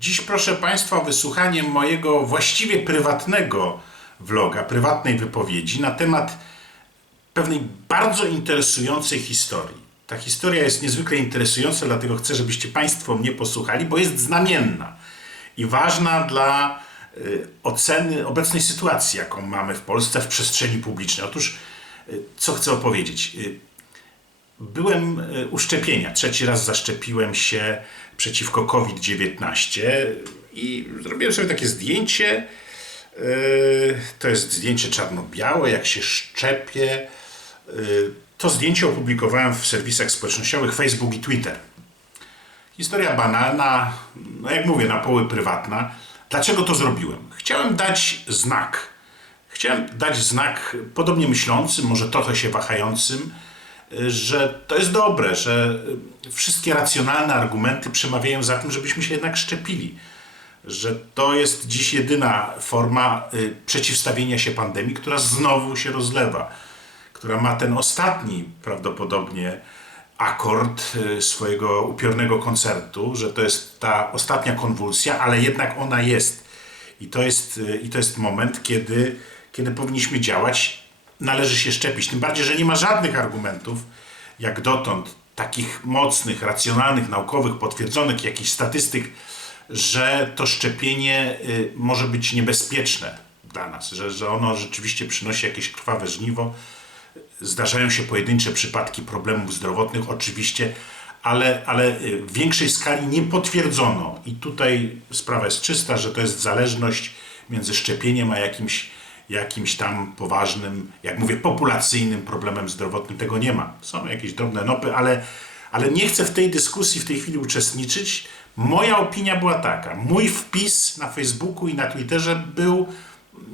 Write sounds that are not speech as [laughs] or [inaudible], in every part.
Dziś proszę Państwa o wysłuchanie mojego właściwie prywatnego vloga, prywatnej wypowiedzi na temat pewnej bardzo interesującej historii. Ta historia jest niezwykle interesująca, dlatego chcę, żebyście Państwo mnie posłuchali, bo jest znamienna i ważna dla y, oceny obecnej sytuacji, jaką mamy w Polsce w przestrzeni publicznej. Otóż, y, co chcę opowiedzieć? Byłem y, u szczepienia. Trzeci raz zaszczepiłem się przeciwko COVID-19 i zrobiłem sobie takie zdjęcie. Y, To jest zdjęcie czarno-białe, jak się szczepię. Y, To zdjęcie opublikowałem w serwisach społecznościowych Facebook i Twitter. Historia banalna, no jak mówię, na poły prywatna. Dlaczego to zrobiłem? Chciałem dać znak. Chciałem dać znak podobnie myślącym, może trochę się wahającym, że to jest dobre, że y, wszystkie racjonalne argumenty przemawiają za tym, żebyśmy się jednak szczepili. Że to jest dziś jedyna forma y, przeciwstawienia się pandemii, która znowu się rozlewa, która ma ten ostatni prawdopodobnie akord y, swojego upiornego koncertu, że to jest ta ostatnia konwulsja, ale jednak ona jest. I to jest, i to jest moment, kiedy, kiedy powinniśmy działać. Należy się szczepić. Tym bardziej, że nie ma żadnych argumentów, jak dotąd, takich mocnych, racjonalnych, naukowych, potwierdzonych, jakichś statystyk, że to szczepienie y, może być niebezpieczne dla nas, że, że ono rzeczywiście przynosi jakieś krwawe żniwo. Zdarzają się pojedyncze przypadki problemów zdrowotnych, oczywiście, ale, ale y, w większej skali nie potwierdzono. I tutaj sprawa jest czysta, że to jest zależność między szczepieniem a jakimś, jakimś tam poważnym, jak mówię, populacyjnym problemem zdrowotnym. Tego nie ma. Są jakieś drobne nopy, ale, ale nie chcę w tej dyskusji w tej chwili uczestniczyć. Moja opinia była taka. Mój wpis na Facebooku i na Twitterze był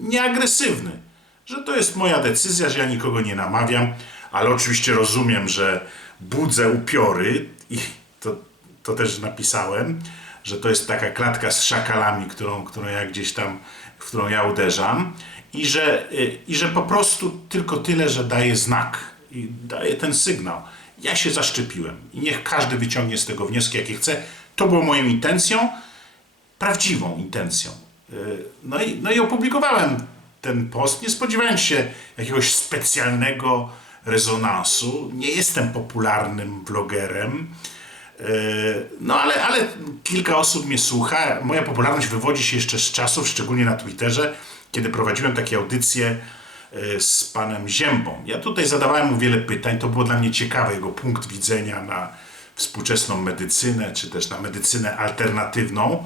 nieagresywny że to jest moja decyzja, że ja nikogo nie namawiam, ale oczywiście rozumiem, że budzę upiory i to, to też napisałem, że to jest taka klatka z szakalami, którą, którą ja gdzieś tam, w którą ja uderzam i że, y, i że po prostu tylko tyle, że daję znak i daję ten sygnał. Ja się zaszczepiłem i niech każdy wyciągnie z tego wnioski, jakie chce. To było moją intencją, prawdziwą intencją. Y, No i, no i opublikowałem ten post, nie spodziewając się jakiegoś specjalnego rezonansu. Nie jestem popularnym vlogerem. Yy, No ale, ale kilka osób mnie słucha. Moja popularność wywodzi się jeszcze z czasów, szczególnie na Twitterze, kiedy prowadziłem takie audycje yy, z panem Ziębą. Ja tutaj zadawałem mu wiele pytań, to było dla mnie ciekawe, jego punkt widzenia na współczesną medycynę, czy też na medycynę alternatywną.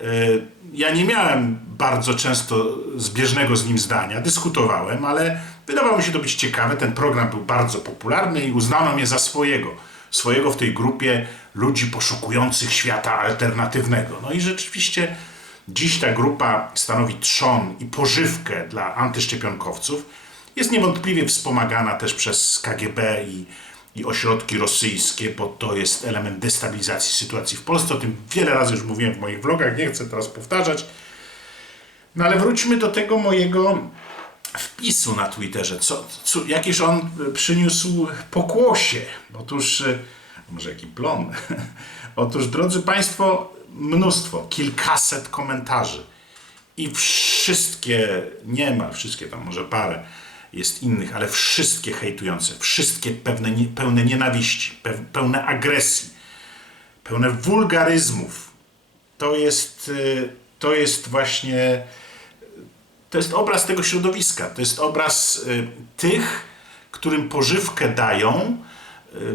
Yy, Ja nie miałem bardzo często zbieżnego z nim zdania, dyskutowałem, ale wydawało mi się to być ciekawe. Ten program był bardzo popularny i uznano mnie za swojego. Swojego w tej grupie ludzi poszukujących świata alternatywnego. No i rzeczywiście dziś ta grupa stanowi trzon i pożywkę dla antyszczepionkowców. Jest niewątpliwie wspomagana też przez KGB i i ośrodki rosyjskie, bo to jest element destabilizacji sytuacji w Polsce. O tym wiele razy już mówiłem w moich vlogach, nie chcę teraz powtarzać. No ale wróćmy do tego mojego wpisu na Twitterze. Co, co, jakież on przyniósł pokłosie. Otóż, może jaki plon. [laughs] Otóż, drodzy Państwo, mnóstwo, kilkaset komentarzy. I wszystkie, niemal wszystkie, tam może parę, jest innych, ale wszystkie hejtujące, wszystkie pewne, nie, pełne nienawiści, pe, pełne agresji, pełne wulgaryzmów. To jest, y, to jest właśnie, to jest obraz tego środowiska. To jest obraz y, tych, którym pożywkę dają,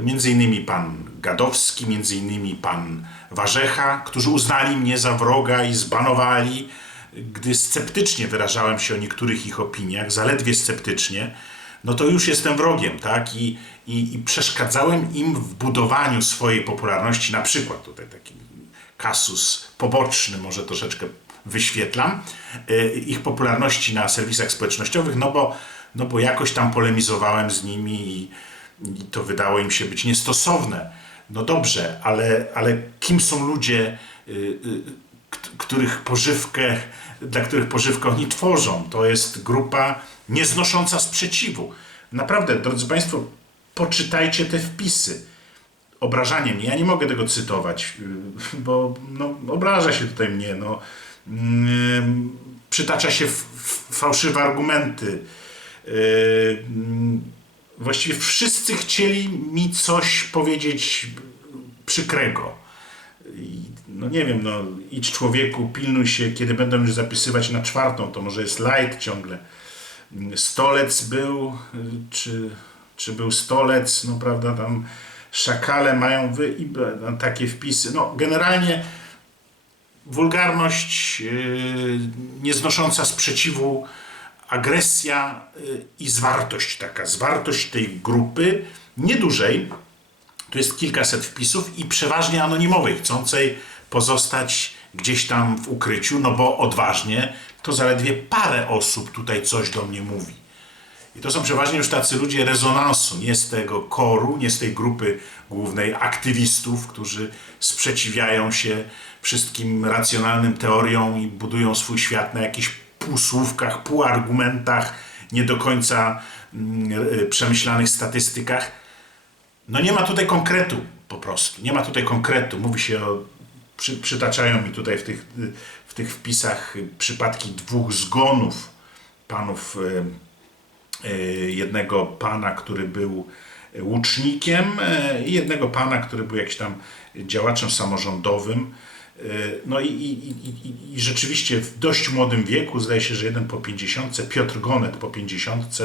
między innymi pan Gadowski, między innymi pan Warzecha, którzy uznali mnie za wroga i zbanowali gdy sceptycznie wyrażałem się o niektórych ich opiniach, zaledwie sceptycznie, no to już jestem wrogiem, tak? I, i, i przeszkadzałem im w budowaniu swojej popularności, na przykład tutaj taki kasus poboczny, może troszeczkę wyświetlam, y, ich popularności na serwisach społecznościowych, no bo, no bo jakoś tam polemizowałem z nimi i, i to wydało im się być niestosowne. No dobrze, ale, ale kim są ludzie, y, y, których pożywkę, dla których pożywkę oni tworzą? To jest grupa nieznosząca sprzeciwu. Naprawdę, drodzy Państwo, poczytajcie te wpisy. obrażanie mnie. Ja nie mogę tego cytować, y, bo no, obraża się tutaj mnie. No. Ym, przytacza się fałszywe argumenty. Właściwie wszyscy chcieli mi coś powiedzieć przykrego. No nie wiem, no idź człowieku, pilnuj się, kiedy będą już zapisywać na czwartą, to może jest light ciągle. Stolec był, czy, czy był stolec, no prawda, tam szakale mają wy, i, takie wpisy. No generalnie wulgarność yy, nieznosząca sprzeciwu, agresja yy, i zwartość taka, zwartość tej grupy, niedużej, tu jest kilkaset wpisów i przeważnie anonimowej, chcącej pozostać gdzieś tam w ukryciu, no bo odważnie to zaledwie parę osób tutaj coś do mnie mówi. I to są przeważnie już tacy ludzie rezonansu, nie z tego koru, nie z tej grupy głównej aktywistów, którzy sprzeciwiają się wszystkim racjonalnym teoriom i budują swój świat na jakichś półsłówkach, półargumentach, nie do końca mm, y, przemyślanych statystykach. No nie ma tutaj konkretu po prostu. Nie ma tutaj konkretu. Mówi się o. Przy, przytaczają mi tutaj w tych, w tych wpisach przypadki dwóch zgonów panów. Jednego pana, który był łucznikiem, i jednego pana, który był jakimś tam działaczem samorządowym. E, No i, i, i, i- rzeczywiście w dość młodym wieku, zdaje się, że jeden po 50, Piotr Gonet po 50,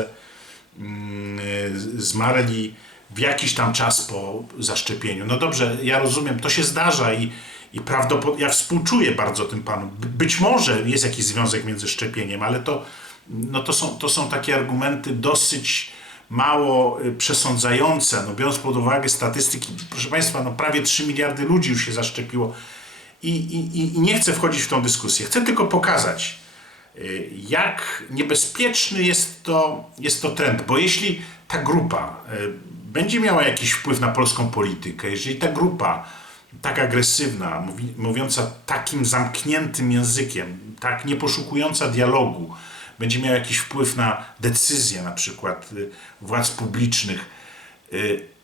mm, z- zmarli w jakiś tam czas po zaszczepieniu. No dobrze, ja rozumiem, to się zdarza i, i prawdopodobnie, ja współczuję bardzo tym panu. By- Być może jest jakiś związek między szczepieniem, ale to, no to, są, to są takie argumenty dosyć mało y, przesądzające, no biorąc pod uwagę statystyki, proszę Państwa, no prawie 3 miliardy ludzi już się zaszczepiło i, i, i- nie chcę wchodzić w tą dyskusję, chcę tylko pokazać, y, jak niebezpieczny jest to, jest to trend, bo jeśli ta grupa y, będzie miała jakiś wpływ na polską politykę, jeżeli ta grupa tak agresywna, mówi, mówiąca takim zamkniętym językiem, tak nie poszukująca dialogu, będzie miała jakiś wpływ na decyzje na przykład y, władz publicznych,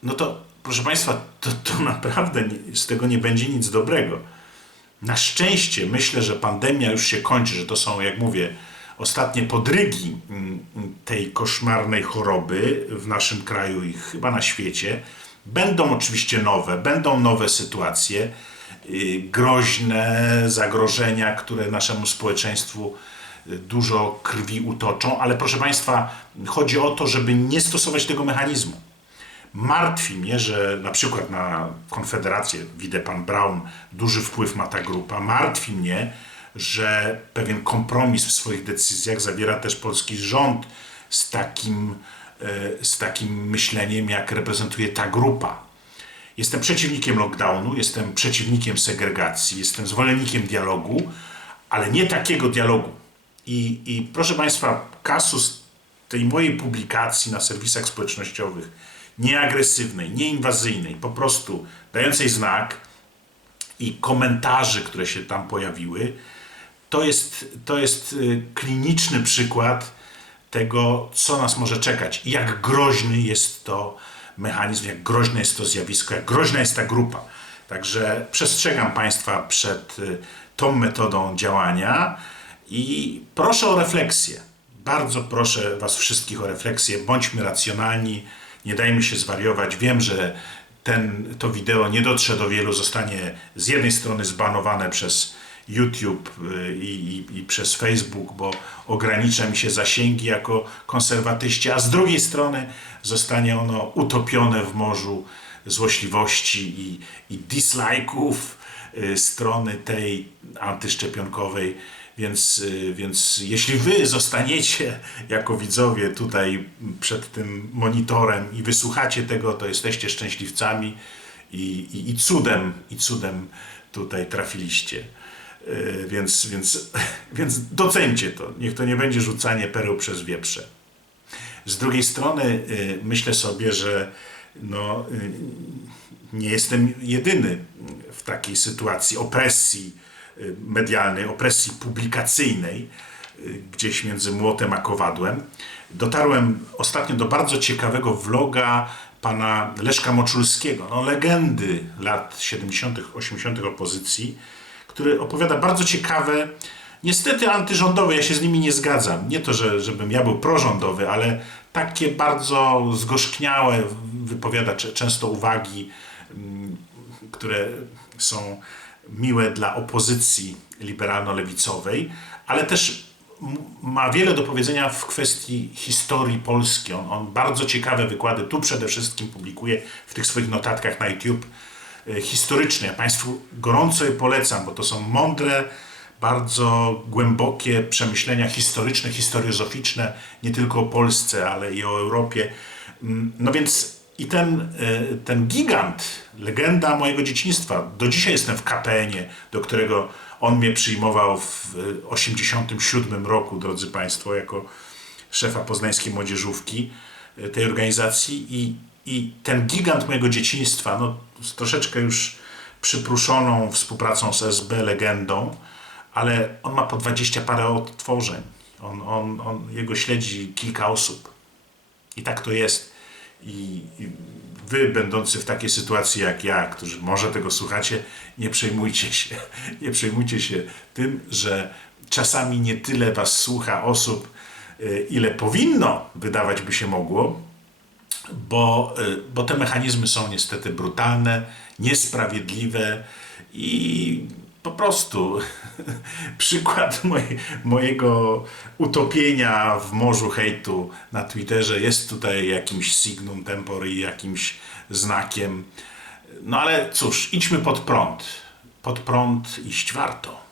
no to proszę Państwa, to, to [laughs] naprawdę z tego nie będzie nic dobrego. Na szczęście myślę, że pandemia już się kończy, że to są, jak mówię, ostatnie podrygi mm, mm, tej koszmarnej choroby w naszym kraju i chyba na świecie. Będą oczywiście nowe, będą nowe sytuacje, y, groźne zagrożenia, które naszemu społeczeństwu y, dużo krwi utoczą, ale proszę Państwa, chodzi o to, żeby nie stosować tego mechanizmu. Martwi mnie, że na przykład na Konfederację, widzę pan Brown, duży wpływ ma ta grupa. Martwi mnie, że pewien kompromis w swoich decyzjach zawiera też polski rząd z takim, e, z takim myśleniem, jak reprezentuje ta grupa. Jestem przeciwnikiem lockdownu, jestem przeciwnikiem segregacji, jestem zwolennikiem dialogu, ale nie takiego dialogu. I, i proszę Państwa, kasus tej mojej publikacji na serwisach społecznościowych, nieagresywnej, nieinwazyjnej, po prostu dającej znak i komentarzy, które się tam pojawiły, to jest, to jest y, kliniczny przykład tego, co nas może czekać i jak groźny jest to mechanizm, jak groźne jest to zjawisko, jak groźna jest ta grupa. Także przestrzegam Państwa przed y, tą metodą działania i proszę o refleksję. Bardzo proszę Was wszystkich o refleksję. Bądźmy racjonalni, nie dajmy się zwariować. Wiem, że ten, to wideo nie dotrze do wielu, zostanie z jednej strony zbanowane przez YouTube y, i, i, i przez Facebook, bo ogranicza mi się zasięgi jako konserwatyści, a z drugiej strony zostanie ono utopione w morzu złośliwości i, i dislike'ów y, strony tej antyszczepionkowej. Więc, y, więc jeśli wy zostaniecie jako widzowie tutaj przed tym monitorem i wysłuchacie tego, to jesteście szczęśliwcami i, i, i cudem, i cudem tutaj trafiliście. Y, Więc, więc, [laughs] więc docencie to. Niech to nie będzie rzucanie pereł przez wieprze. Z drugiej strony y, myślę sobie, że no, nie jestem jedyny w takiej sytuacji opresji medialnej, opresji publikacyjnej, y, gdzieś między młotem a kowadłem. Dotarłem ostatnio do bardzo ciekawego vloga pana Leszka Moczulskiego, no legendy lat 70., 80. opozycji, który opowiada bardzo ciekawe, niestety antyrządowe, ja się z nimi nie zgadzam. Nie to, że, żebym ja był prorządowy, ale takie bardzo zgorzkniałe wypowiada często uwagi, mm, które są miłe dla opozycji liberalno-lewicowej, ale też ma wiele do powiedzenia w kwestii historii Polski. On, on bardzo ciekawe wykłady tu przede wszystkim publikuje w tych swoich notatkach na YouTube e, historyczne. Ja Państwu gorąco je polecam, bo to są mądre, bardzo głębokie przemyślenia historyczne, historiozoficzne, nie tylko o Polsce, ale i o Europie. Mm, No więc i ten, e, ten gigant, legenda mojego dzieciństwa, do dzisiaj jestem w KPN-ie, do którego on mnie przyjmował w 1987 roku, drodzy Państwo, jako szefa poznańskiej młodzieżówki e, tej organizacji i, i ten gigant mojego dzieciństwa, no z troszeczkę już przypruszoną współpracą z SB legendą, ale on ma po 20 parę odtworzeń. On, on, on, jego śledzi kilka osób. I tak to jest. I, I wy, będący w takiej sytuacji jak ja, którzy może tego słuchacie, nie przejmujcie się. [laughs] Nie przejmujcie się tym, że czasami nie tyle was słucha osób, y, ile powinno, wydawać by się mogło, bo, y, bo te mechanizmy są niestety brutalne, niesprawiedliwe i po prostu [laughs] przykład moj, mojego utopienia w morzu hejtu na Twitterze jest tutaj jakimś signum tempori, jakimś znakiem. No ale cóż, idźmy pod prąd. Pod prąd iść warto.